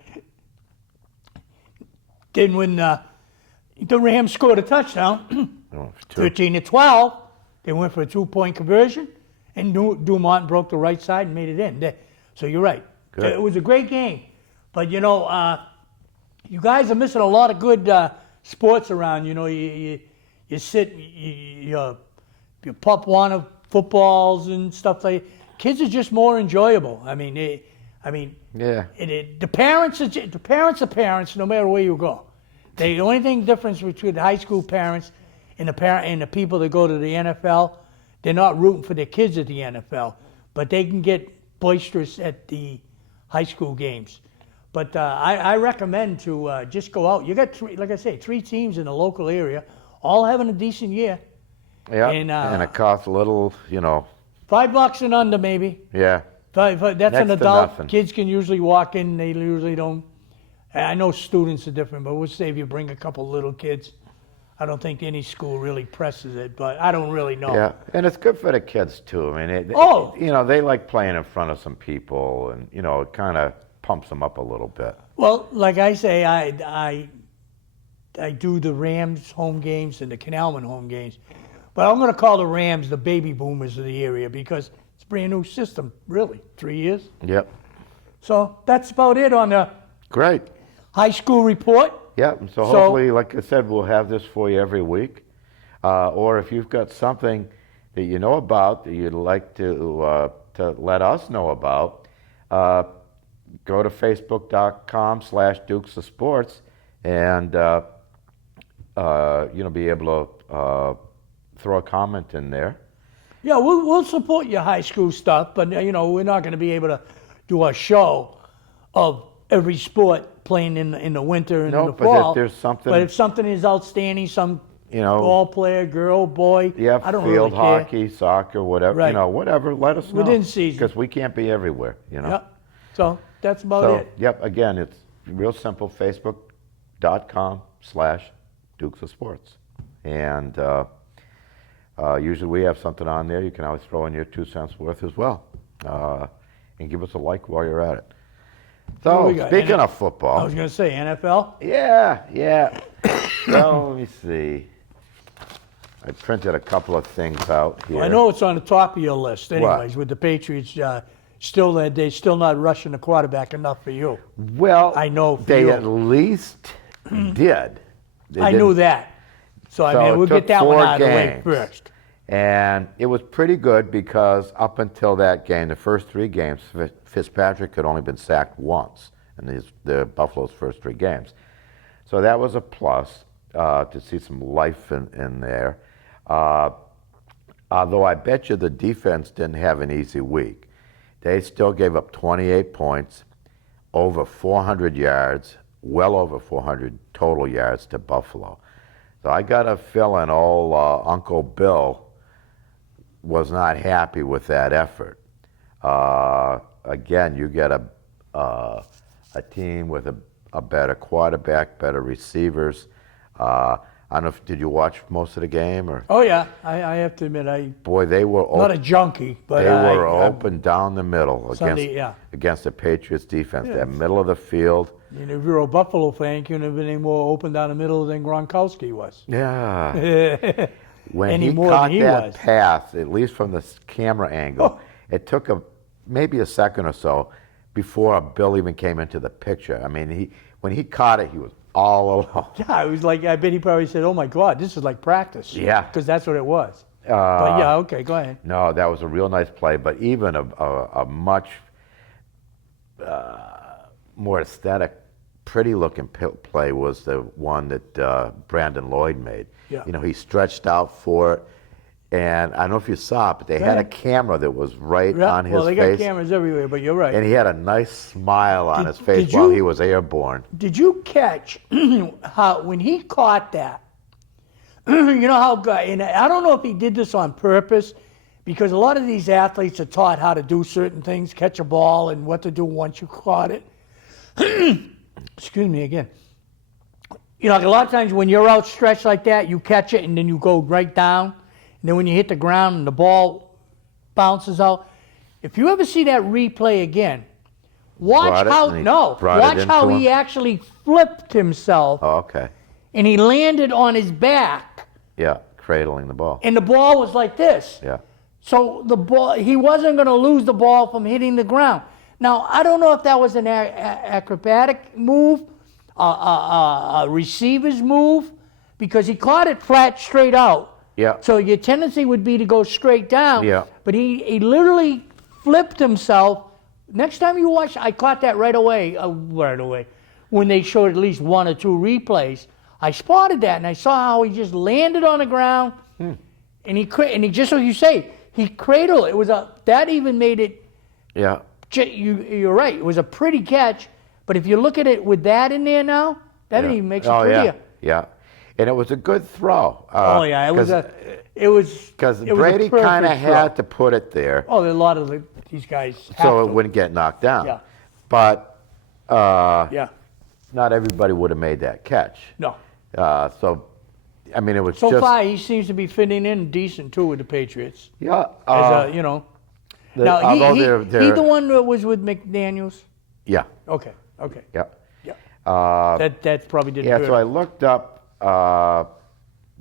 Then when the Rams scored a touchdown, 13-12, they went for a 2-point conversion, and Dumont broke the right side and made it in. So you're right. Good. It was a great game. But, you guys are missing a lot of good sports around. You sit, you pop one of footballs and stuff like that. Kids are just more enjoyable. I mean, I mean, Yeah. the parents are parents no matter where you go. The only thing difference between the high school parents and the people that go to the NFL, they're not rooting for their kids at the NFL, but they can get boisterous at the high school games. But I recommend to just go out. You got three teams in the local area, all having a decent year. Yeah. And, And it costs a little, $5 and under maybe. yeah. That's Next an to adult. nothing. Kids can usually walk in. They usually don't. I know students are different, but we'll say if you bring a couple little kids, I don't think any school really presses it, but I don't really know. Yeah, and it's good for the kids too. I mean, Oh. they like playing in front of some people, and it kind of pumps them up a little bit. Well, like I say, I do the Rams home games and the Canalman home games, but I'm going to call the Rams the baby boomers of the area because it's a brand new system, really, 3 years. Yep, So that's about it on the great. high school report. Yep. So hopefully, like I said, we'll have this for you every week. Or if you've got something that you know about that you'd like to let us know about, go to facebook.com/Dukes of Sports and be able to throw a comment in there. Yeah, we'll support your high school stuff, but we're not going to be able to do a show of every sport playing in the winter and No, in the but if fall. there's something- But if something is outstanding, some ball player, girl, boy, Yeah, I don't field really care. hockey, soccer, whatever, Right. whatever, let us know. Within season. Because we can't be everywhere, Yep. So that's about So, it. yep, again, it's real simple, facebook.com/Dukes of Sports. And usually we have something on there. You can always throw in your 2 cents worth as well. And give us a like while you're at it. What do So, we got? speaking of I football, was going to say NFL. yeah. So, let me see. I printed a couple of things out here. Well, I know it's on the top of your list, anyways. With the Patriots, they're still not rushing the quarterback enough for you. Well, I know for they you. at least did. They I knew didn't- that. So I So mean, it we'll took get that one 4 out of the way games. first. And it was pretty good because up until that game, the first 3 games, Fitzpatrick had only been sacked once in the Buffalo's first 3 games. So that was a plus to see some life in there. Although I bet you the defense didn't have an easy week. They still gave up 28 points, over 400 yards, well over 400 total yards to Buffalo. So I got a feeling old Uncle Bill was not happy with that effort. Again, you get a team with a better quarterback, better receivers. I don't know did you watch most of the game or? Oh yeah, I have to admit, Boy, they were not a junkie, but they I, were open down the middle Sunday, yeah. against the Patriots defense. That middle of the field. if you're a Buffalo fan, you couldn't have been any more open down the middle than Gronkowski was. Yeah. When Any he more caught than he that was. pass, at least from the camera angle, it took maybe a second or so before Bill even came into the picture. I mean, when he caught it, he was all alone. Yeah, it was like, I bet he probably said, "Oh my God, this is like practice." Yeah. because that's what it was. But yeah, okay, go ahead. No, that was a real nice play, but even a much more aesthetic, pretty-looking play was the one that Brandon Lloyd made. Yeah. He stretched out for it, and I don't know if you saw it, but they Go had a ahead. camera that was right Yeah, on his well, they face, got cameras everywhere, but you're right. and he had a nice smile on his face did while you- he was airborne. Did you catch how when he caught that? You know how, and I don't know if he did this on purpose, because a lot of these athletes are taught how to do certain things, catch a ball, and what to do once you caught it. Excuse me again. Like a lot of times when you're outstretched like that, you catch it and then you go right down. And then when you hit the ground and the ball bounces out, if you ever see that replay again, watch Brought it how and he brought it watch how into he him? actually flipped himself Oh, okay. and he landed on his back Yeah, cradling the ball. and the ball was like this. Yeah. So the ball, he wasn't going to lose the ball from hitting the ground. Now, I don't know if that was an acrobatic move, a receiver's move, because he caught it flat straight out. Yeah. So your tendency would be to go straight down. Yeah. But he literally flipped himself Next time you watch, I caught that right away. When they showed at least one or two replays, I spotted that and I saw how he just landed on the ground, and he just like you say, he cradled it. That even made it. Yeah. You're right. It was a pretty catch, but if you look at it with that in there now, that even makes it prettier. Yeah. And it was a good throw. It was Because it was a Brady kind of perfect throw. had to put it there Oh, a lot of these guys have so it to. wouldn't get knocked down. Yeah. But Yeah. not everybody would have made that catch. No. So, I mean, it was So just. far, he seems to be fitting in decent too with the Patriots. Yeah. As now although he they're- the one that was with McDaniels. Yeah. Okay. Yeah. Yeah. That probably didn't Yeah, hurt. so I looked up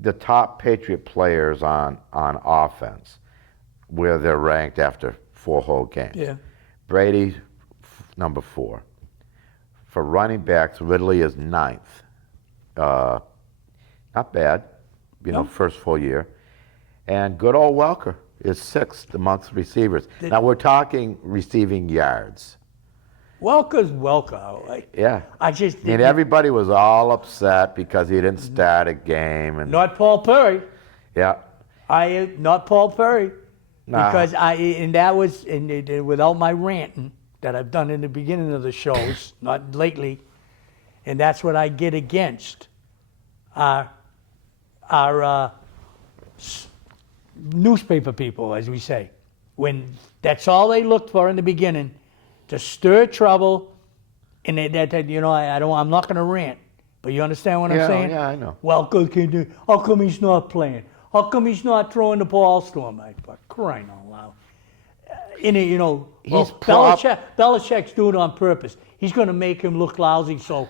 the top Patriot players on offense, where they're ranked after 4 whole games. Yeah. Brady, number 4. For running backs, Ridley is 9th. Not bad, first full year. And good old Welker is 6th amongst receivers. Now we're talking receiving yards. Welker's Welker. Yeah. I just I mean, didn't- everybody was all upset because he didn't start a game. And not Paul Perry. yeah. Not Paul Perry. Nah. Because without my ranting that I've done in the beginning of the shows, not lately, and that's what I get against our newspaper people, as we say, when that's all they looked for in the beginning, to stir trouble, and I'm not going to rant, but you understand what I'm saying? Yeah, I know. Well, how come he's not playing? How come he's not throwing the balls to him? Crying out loud. Belichick's doing it on purpose. He's going to make him look lousy, so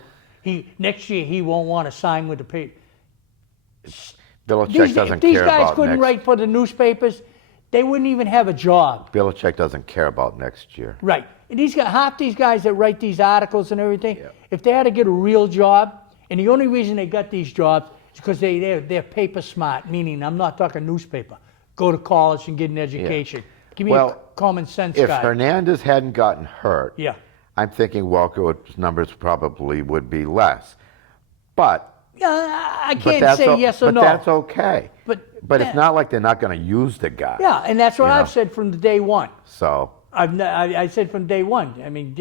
next year he won't want to sign with the Patriots. Belichick doesn't These care guys about couldn't next. write for the newspapers. They wouldn't even have a job. Belichick doesn't care about next year. Right. And half these guys that write these articles and everything, Yeah. if they had to get a real job, and the only reason they got these jobs is because they're paper smart, meaning I'm not talking newspaper. Go to college and get an education. Give me a common sense If guy. Hernandez hadn't gotten hurt, Yeah. I'm thinking Welker's numbers probably would be less. But Yeah, I but can't that's say yes or but no. that's okay. But it's not like they're not going to use the guy. Yeah, and that's what You know. I've said from the day one. So I said from day one. I mean,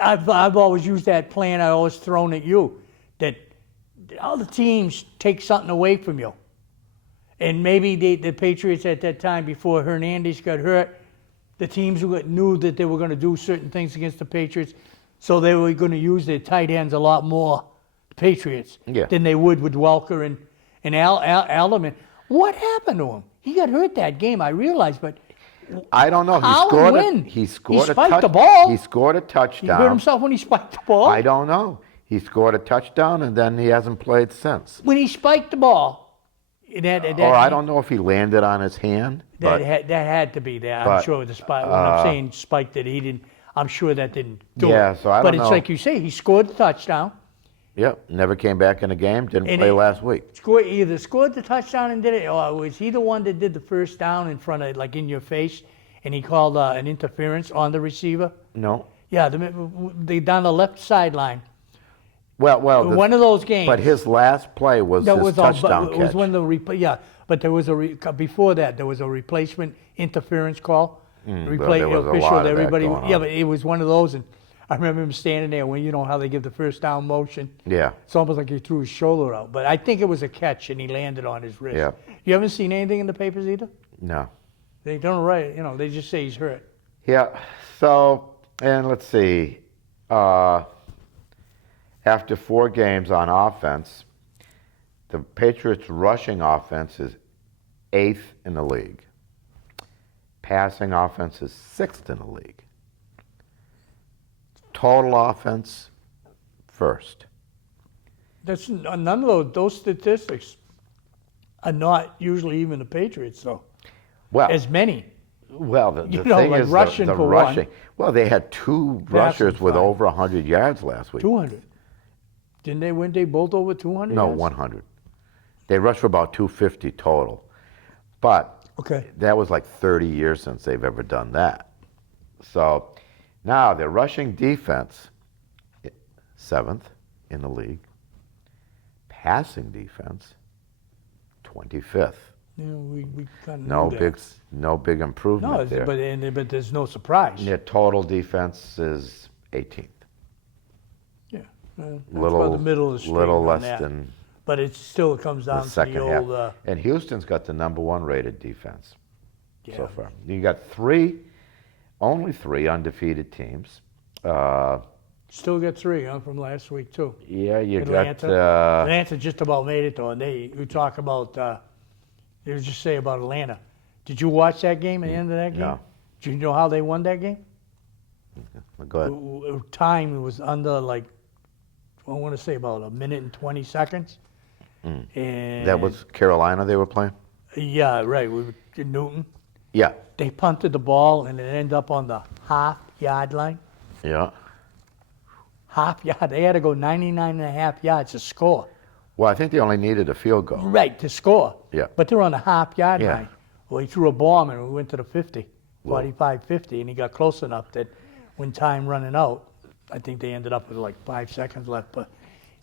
I've always used that plan. I always thrown at you that all the teams take something away from you, and maybe the Patriots at that time before Hernandez got hurt, the teams knew that they were going to do certain things against the Patriots, so they were going to use their tight ends a lot more, the Patriots, Yeah. than they would with Welker and Alderman. What happened to him? He got hurt that game, I realized, but I don't know. How and when? He scored He a spiked touch- the ball. He scored a he touchdown. hurt himself when he spiked the ball. I don't know. He scored a touchdown and then he hasn't played since. When he spiked the ball, Or I don't know if he landed on his hand. But that had to be there. I'm but, sure the spike. When I'm saying spiked it, he didn't. I'm sure that didn't do Yeah, it. so I but don't it's know. like you say, he scored the touchdown. Yep, never came back in the game. Didn't And play it- last week. Either scored the touchdown and did it, or was he the one that did the first down in front of, like in your face, and he called an interference on the receiver? No. Yeah, they down the left sideline. Well, One of those games. But his last play was That his was touchdown it catch. was when but there was before that there was a replacement interference call. well, there was a Official, lot of that everybody. going on. Yeah, but it was one of those, and I remember him standing there when how they give the first down motion. Yeah. It's almost like he threw his shoulder out, but I think it was a catch and he landed on his wrist. Yeah. You haven't seen anything in the papers either. No. They don't write. They just say he's hurt. Yeah. So, and let's see. After 4 games on offense, the Patriots' rushing offense is 8th in the league. Passing offense is 6th in the league. Total offense, 1st. That's none of those statistics are not usually even the Patriots though. Well, As many. the you know, thing like is rushing the for one. rushing. Well, they had 2 rushers with fine. over 100 yards last week. 200. Didn't they win? They both over 200? No, yards? 100. They rushed for about 250 total. But Okay. that was like 30 years since they've ever done that. So, Now, their rushing defense, 7th in the league. Passing defense, 25th. Yeah, we kind of No big improvement No, there. but there's no surprise. Their total defense is 18th. Yeah, that's Little, about the middle of the street little on less that. than But it still comes the down to second the half. old. And Houston's got the number 1 rated defense so Yeah. far. You got only three undefeated teams. Still got 3, from last week too. Yeah, you Atlanta. got. Atlanta just about made it though, and you talk about. They just say about Atlanta. Did you watch that game at the end of that game? No. Do you know how they won that game? Go ahead. Time it was under I want to say about 1 minute and 20 seconds. And That was Carolina they were playing? yeah, right. We were in Newton. Yeah. They punted the ball and it ended up on the half-yard line. Yeah. Half yard. They had to go 99.5 yards to score. Well, I think they only needed a field goal. Right, to score. Yeah. But they're on the half-yard Yeah. line. Well, he threw a bomb and we went to the 50, Whoa. 45, 50, and he got close enough that when time running out, I think they ended up with 5 seconds left, but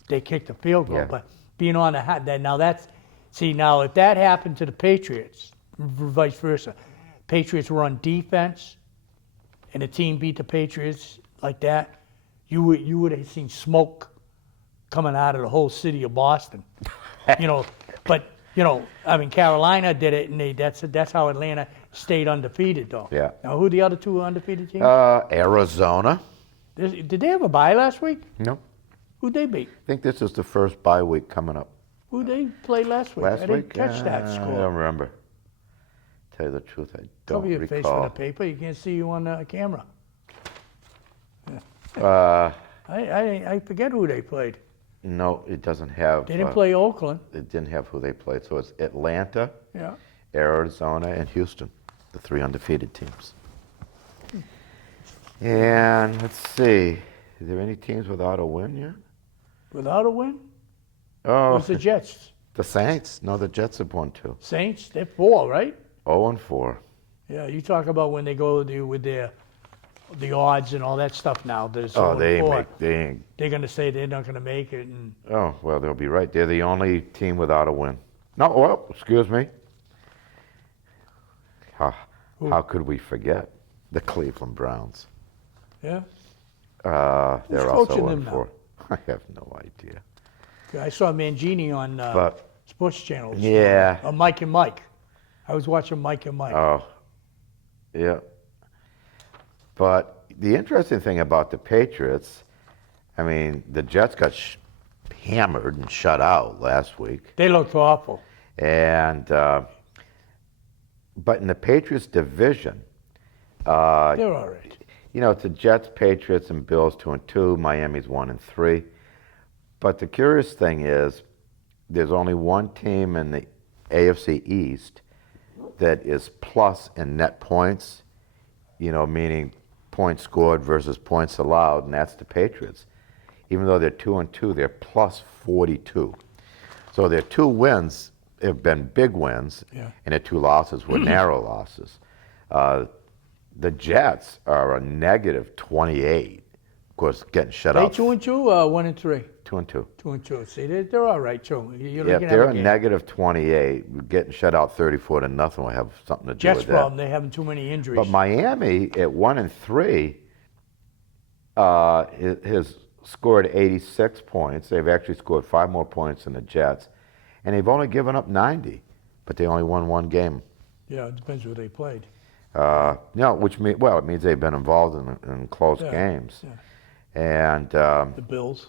they kicked the field goal. Yeah. But being on the now if that happened to the Patriots, vice versa, Patriots were on defense, and the team beat the Patriots like that, you would have seen smoke coming out of the whole city of Boston. Carolina did it, and that's how Atlanta stayed undefeated, though. Yeah. Now, who are the other 2 undefeated teams? Arizona. Did they have a bye last week? No. Who'd they beat? I think this is the first bye week coming up. Who'd they play last week? I Last didn't week? catch that I score. don't remember. Tell you the truth, I don't Cover your face with recall. the paper. You can't see you on the camera. Uh, I forget who they played. no, it doesn't have. They didn't play Oakland. It didn't have who they played. So it's Atlanta, Yeah. Arizona, and Houston, the 3 undefeated teams. And let's see, is there any teams without a win yet? Without a win? It Oh, was the Jets. the Saints. No, the Jets have won 2. Saints, they're 4, right? 0-4. Yeah, you talk about when they go with the odds and all that stuff now. Oh, they ain't. They're going to say they're not going to make it. And Oh, well, they'll be right. They're the only team without a win. No, well, excuse me. How could we forget the Cleveland Browns? yeah, They're coaching also them now? 0-4. I have no idea. I saw Mangini on But Sports Channel. this Yeah. morning. Mike and Mike. I was watching Mike and Mike. oh, yeah. But the interesting thing about the Patriots, I mean, the Jets got hammered and shut out last week. They looked awful. And but in the Patriots division, They're all right. it's the Jets, Patriots, and Bills 2-2. Miami's 1-3. But the curious thing is, there's only one team in the AFC East that is plus in net points. Meaning points scored versus points allowed, and that's the Patriots. Even though they're 2-2, they're plus 42. So their 2 wins have been big wins, Yeah. and their 2 losses were narrow losses. The Jets are a negative 28. Of course, getting shut They out. 2-2, 1-3. 2-2. 2-2. See, they're all right too. You're Yeah, looking if they're at a a game. negative 28, getting shut out 34-0 will have something to do Jets with that. problem. They're having too many injuries. But Miami at 1-3 has scored 86 points. They've actually scored 5 more points than the Jets, and they've only given up 90, but they only won 1 game. Yeah, it depends who they played. Which it means they've been involved in close Yeah, games. yeah. And The Bills.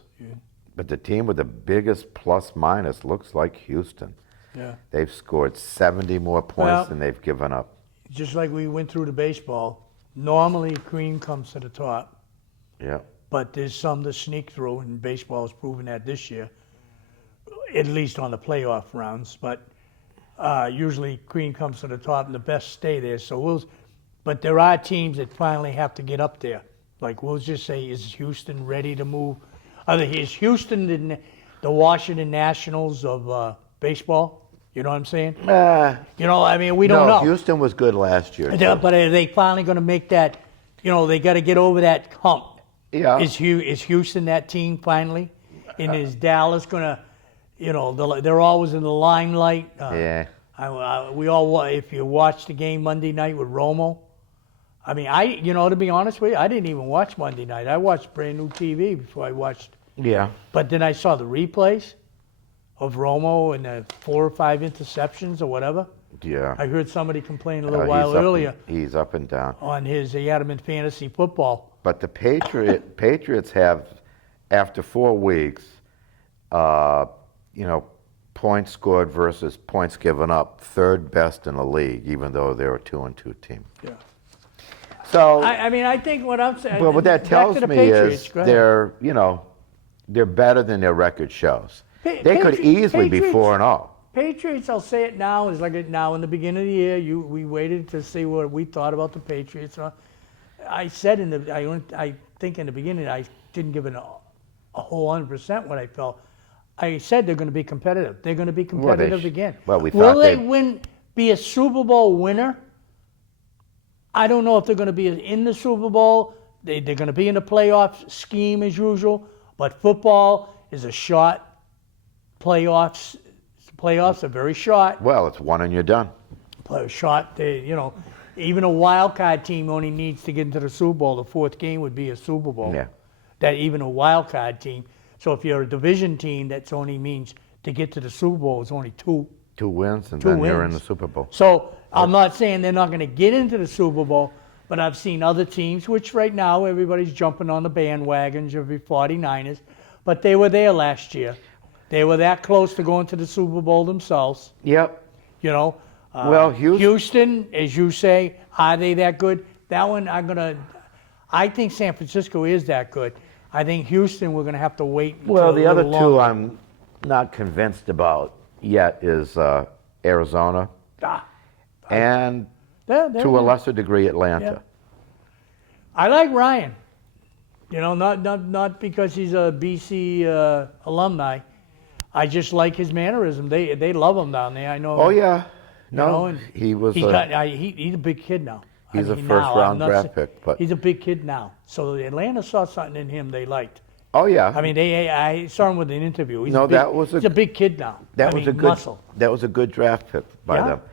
but the team with the biggest plus minus looks like Houston. Yeah. They've scored 70 more points Well- than they've given up. Just like we went through the baseball, normally cream comes to the top, Yeah. but there's some that sneak through, and baseball has proven that this year, at least on the playoff rounds. But usually cream comes to the top, and the best stay there. But there are teams that finally have to get up there. Like we'll just say, is Houston ready to move? Is Houston the Washington Nationals of baseball? You know what I'm saying? We don't know. Houston was good last year. too. But are they finally going to make that you know, they got to get over that hump. Yeah. Is Houston that team finally? And is Dallas gonna, you know, they're always in the limelight. Yeah. If you watched the game Monday night with Romo, I mean, you know, to be honest with you, I didn't even watch Monday night. I watched brand new TV before I watched. Yeah. But then I saw the replays of Romo and the 4 or 5 interceptions or whatever. Yeah. I heard somebody complain a little while earlier He's up and down. on he had him in fantasy football. But the Patriots have, after 4 weeks, you know, points scored versus points given up, third best in the league, even though they're a 2-2 team. Yeah. So, I mean, I think what I'm saying. well, what that back tells to the me Patriots, is go ahead. they're, you know, they're better than their record shows. They could easily be 4-0. Patriots, I'll say it now, is like it now in the beginning of the year, we waited to see what we thought about the Patriots. I said I think in the beginning, I didn't give it a whole 100% what I felt. I said they're going to be competitive. They're going to be competitive again. Well, we Will thought they be a Super Bowl winner? I don't know if they're going to be in the Super Bowl. They're going to be in the playoff scheme as usual. But football is a short playoffs. Playoffs are very short. Well, it's one and you're done. Short. You know, even a wild card team only needs to get into the Super Bowl. The 4th game would be a Super Bowl. Yeah. That even a wild card team. So if you're a division team, that's only means to get to the Super Bowl is only 2. 2 wins, and 2 then you're in wins. the Super Bowl. So I'm not saying they're not going to get into the Super Bowl, but I've seen other teams, which right now everybody's jumping on the bandwagons of the 49ers, but they were there last year. They were that close to going to the Super Bowl themselves, Yep. you know. Well, Houston, as you say, are they that good? That one, I think San Francisco is that good. I think Houston, we're going to have to wait until Well, the a other little two longer. I'm not convinced about yet is Arizona and, They're to a lesser degree, Atlanta. Yeah. I like Ryan. You know, not because he's a BC alumni. I just like his mannerism. They love him down there. I know. Oh, yeah. You know, No, and he was he's a, he's a big kid now. he's a now, first-round I'm not draft saying- pick. But, He's a big kid now. So Atlanta saw something in him they liked. oh, yeah. I mean, I saw him with an interview. He's No, a big, that was he's a big kid now. that was a good muscle. that was a good draft pick by Yeah. them. I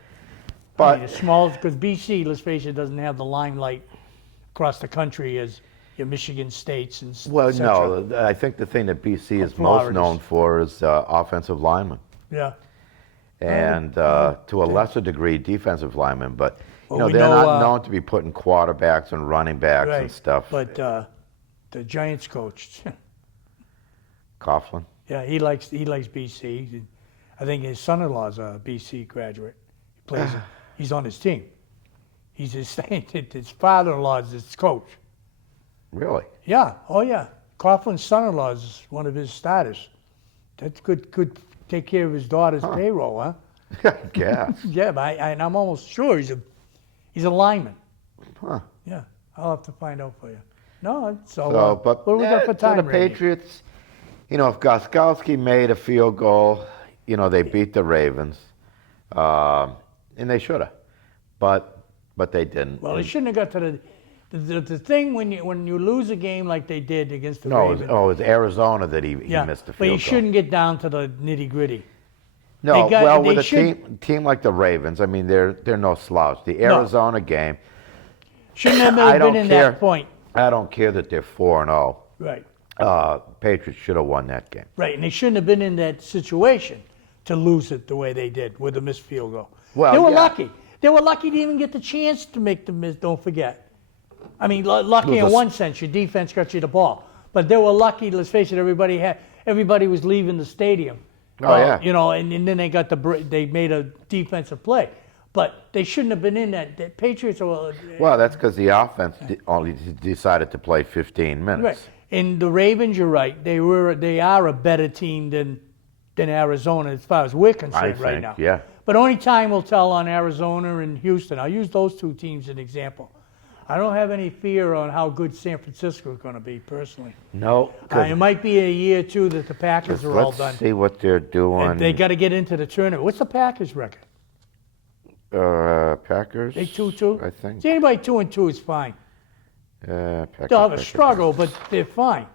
But mean, it's small because BC, let's face it, doesn't have the limelight across the country as your Michigan States and well, et cetera. no, I think the thing that BC is Florida's. most known for is offensive linemen, Yeah. and to a lesser degree, defensive linemen. But you Well, know, we they're know, not known to be putting quarterbacks and running backs and stuff. But the Giants coach, Coughlin. yeah, he likes BC. I think his son-in-law's a BC graduate. He plays. He's on his team. He's his father-in-law's his coach. Really? Yeah. Oh yeah. Coughlin's son-in-law is one of his starters. That's good. Good. Take care of his daughter's payroll, huh? I guess. Yeah, but and I'm almost sure he's a lineman. Huh. Yeah. I'll have to find out for you. No. So. So, but what do we got for time, to the Randy? Patriots, you know, if Gostkowski made a field goal, you know, they beat the Ravens, and they should have, but they didn't. Well, they shouldn't have got to the thing when you lose a game like they did against the No, Ravens. it was Arizona that he yeah, missed the field but you goal. shouldn't get down to the nitty gritty. No, they well, with a should- team like the Ravens, I mean, they're no slouch. The Arizona game, Shouldn't have I don't been in care. that point. I don't care that they're 4-0. Right, Patriots should have won that game. right, and they shouldn't have been in that situation to lose it the way they did with a missed field goal. Well, they were yeah. lucky. They were lucky to even get the chance to make the miss. Don't forget. I mean, lucky It was in a- one sense. Your defense got you the ball, but they were lucky. Let's face it. Everybody was leaving the stadium. Oh, yeah. You know, and then they got they made a defensive play, but they shouldn't have been in that. The Patriots are Well, that's because the offense only decided to play 15 minutes. right. And the Ravens, you're right. They are a better team than Arizona as far as we're concerned right think, now. yeah. But only time will tell on Arizona and Houston. I'll use those two teams as an example. I don't have any fear on how good San Francisco is going to be personally. No, 'cause It might be a year or two that the Packers are all let's done. see what they're doing. And they got to get into the tournament. What's the Packers record? Packers. They 2-2. I think. See, anybody 2-2 is fine. They'll have a struggle, but they're fine.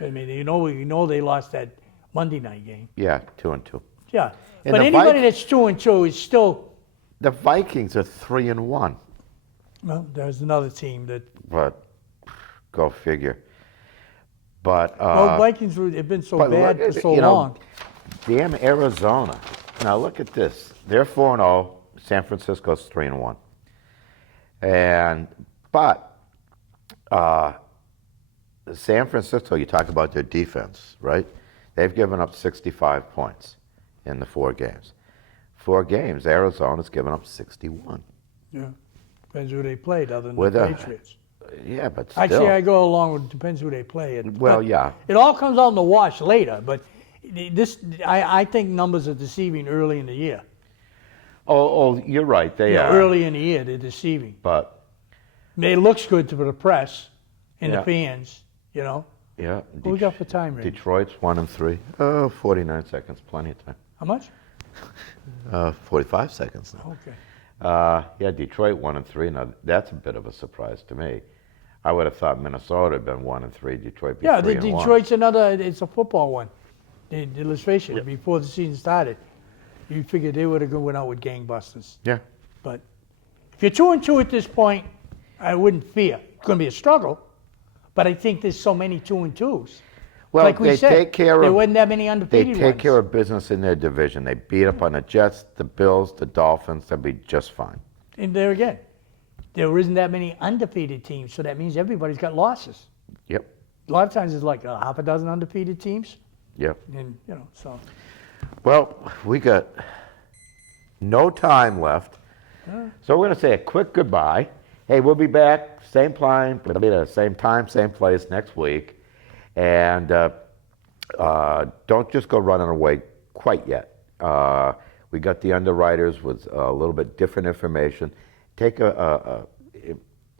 I mean, you know they lost that Monday night game. Yeah, 2-2. Yeah, And but the anybody that's 2-2 is still. The Vikings are 3-1, Well, there's another team that. but go figure. But Well, Vikings have been so but bad look, for so you know, long. damn Arizona. Now look at this. They're 4-0. San Francisco's 3-1. But San Francisco, you talk about their defense, right? They've given up 65 points in the 4 games. 4 games, Arizona's given up 61. Yeah, depends who they played, other than With the a- Patriots. Yeah, but still. Actually, I go along with depends who they play. Well, But yeah. It all comes out in the wash later, but I think numbers are deceiving early in the year. Oh, you're right. They are. Early in the year, they're deceiving. But It looks good to the press and Yeah. the fans, you know. yeah. What we got for time, Ray? Detroit's 1-3. Oh, 49 seconds, plenty of time. How much? 45 seconds now. Okay. Yeah, Detroit 1-3. Now that's a bit of a surprise to me. I would have thought Minnesota had been 1-3. Detroit be Yeah, 3-1. Detroit's another. It's a football one. Let's face it. Before the season started, you figured they would have went out with gangbusters. Yeah. But if you're 2-2 at this point, I wouldn't fear. It's going to be a struggle, but I think there's so many 2-2s. Well, like we they said, take care there of. wasn't that many They undefeated take ones. care of business in their division. They beat up on the Jets, the Bills, the Dolphins. They'll be just fine. And there again, there isn't that many undefeated teams, so that means everybody's got losses. Yep. A lot of times it's like half a dozen undefeated teams, Yep. and so. Well, we got no time left, so we're going to say a quick goodbye. Hey, we'll be back, same time, same time, same place next week. And don't just go running away quite yet. We got the underwriters with a little bit different information. Take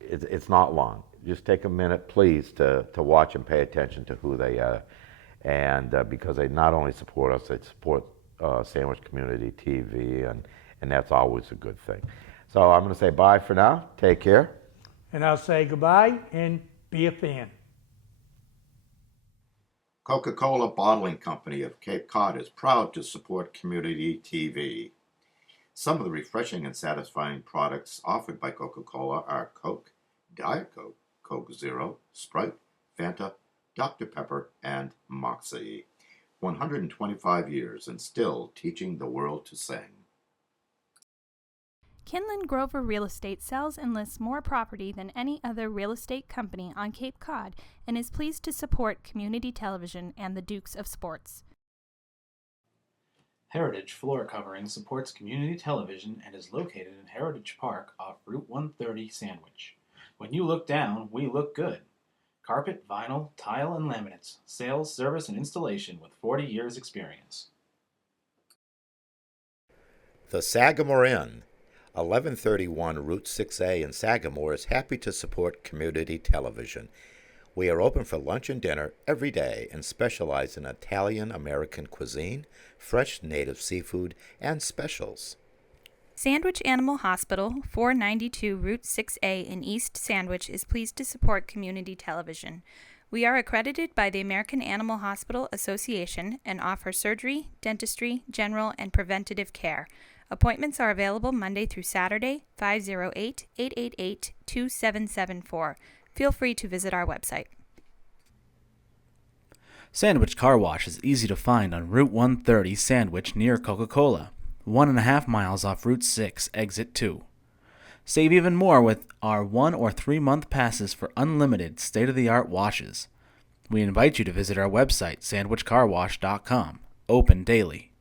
it's not long. Just take a minute, please, to watch and pay attention to who they are. And because they not only support us, they support Sandwich Community TV, and that's always a good thing. So I'm going to say bye for now. Take care. And I'll say goodbye and be a fan. Coca-Cola Bottling Company of Cape Cod is proud to support Community TV. Some of the refreshing and satisfying products offered by Coca-Cola are Coke, Diet Coke, Coke Zero, Sprite, Fanta, Dr. Pepper, and Moxie. 125 years and still teaching the world to sing. Kinlan Grover Real Estate sells and lists more property than any other real estate company on Cape Cod and is pleased to support community television and the Dukes of Sports. Heritage Floor Covering supports community television and is located in Heritage Park off Route 130 Sandwich. When you look down, we look good. Carpet, vinyl, tile, and laminates. Sales, service, and installation with 40 years experience. The Sagamore Inn, 1131 Route 6A in Sagamore, is happy to support community television. We are open for lunch and dinner every day and specialize in Italian-American cuisine, fresh native seafood, and specials. Sandwich Animal Hospital, 492 Route 6A in East Sandwich, is pleased to support community television. We are accredited by the American Animal Hospital Association and offer surgery, dentistry, general, and preventative care. Appointments are available Monday through Saturday, 508-888-2774. Feel free to visit our website. Sandwich Car Wash is easy to find on Route 130 Sandwich near Coca-Cola, 1.5 miles off Route 6, Exit 2. Save even more with our 1 or 3 month passes for unlimited state-of-the-art washes. We invite you to visit our website, sandwichcarwash.com, open daily.